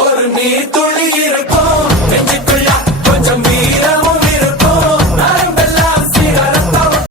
ஒரு நீர் துளி இருக்கும்